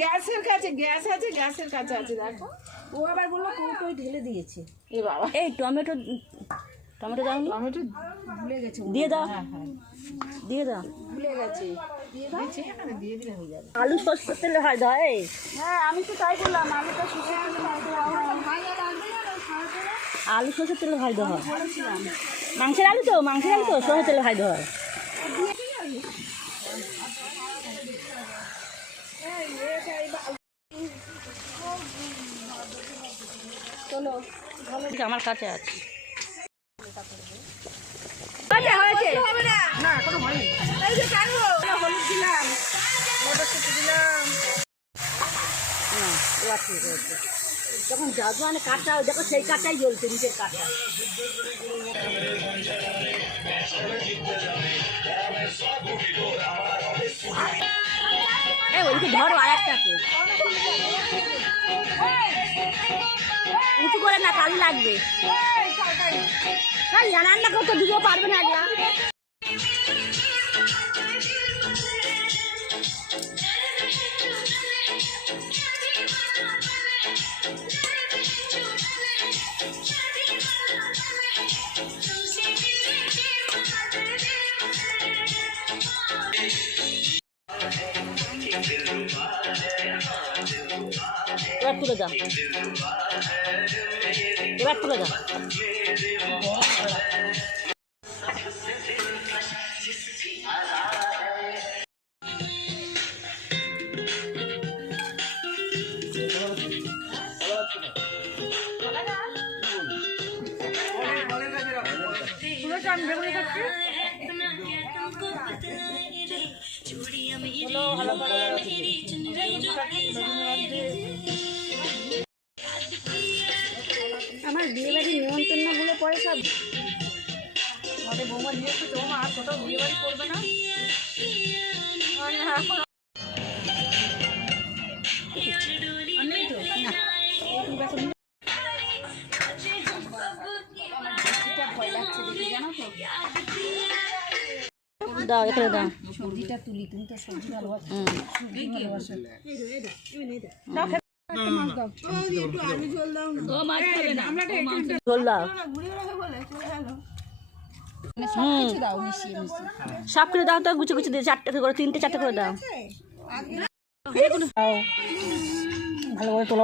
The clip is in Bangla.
গ্যাসের কাছে গ্যাস আছে, গ্যাসের কাছে আছে দেখো। ও আবার বললো কই ঢেলে দিয়েছে। এ বাবা, এই টমেটো দাও, টমেটো ভুলে গেছে। দিয়ে দাও, হ্যাঁ হ্যাঁ দিয়ে দাও। ভুলে গেছে, দিয়ে দিলে হয়ে যাবে। আলু সরষের তেলে হয় দাও। হ্যাঁ আমি তো তাই বললাম, আলুটা শুকিয়ে আলু সরষের তেলে ভাই দেওয়া হয়। মাংসের আলু তো সরষের তেলে ভাই দেওয়া হয়। চলো আমার কাছে আছে। না এখনো হয়নি। এই যে কেন হলুদ দিলাম, মটরশুঁটি দিলাম। না ওরা ঠিক হয়েছে। যখন জাজওয়ানে কাঁচা দেখো সেই কাঁচাই জ্বলছে, নিচের কাঁচা। ওইদিকে ধরো আর একটাকে উঁচু করে না, কালি লাগবে। রান্না করতে দুটো পারবে না একলা। এবার তুলে দাও, এবার তুলে দাও। আমার বিয়ে বাড়ির নিমন্ত্রণগুলো পরে সব আমাদের বৌমা নিয়ে এসে বৌমা আর কোথাও বিয়ে বাড়ি করবে না। দাও এখানে দাও। সবজিটা তুলি, তুমি তো সবজি ভালোবাসো। ঝোল দাও, সব করে দাও তো, গুছে গুছে দিয়ে 4টে করে, 3টে 4টে করে দাও। ভালো করে তোলো।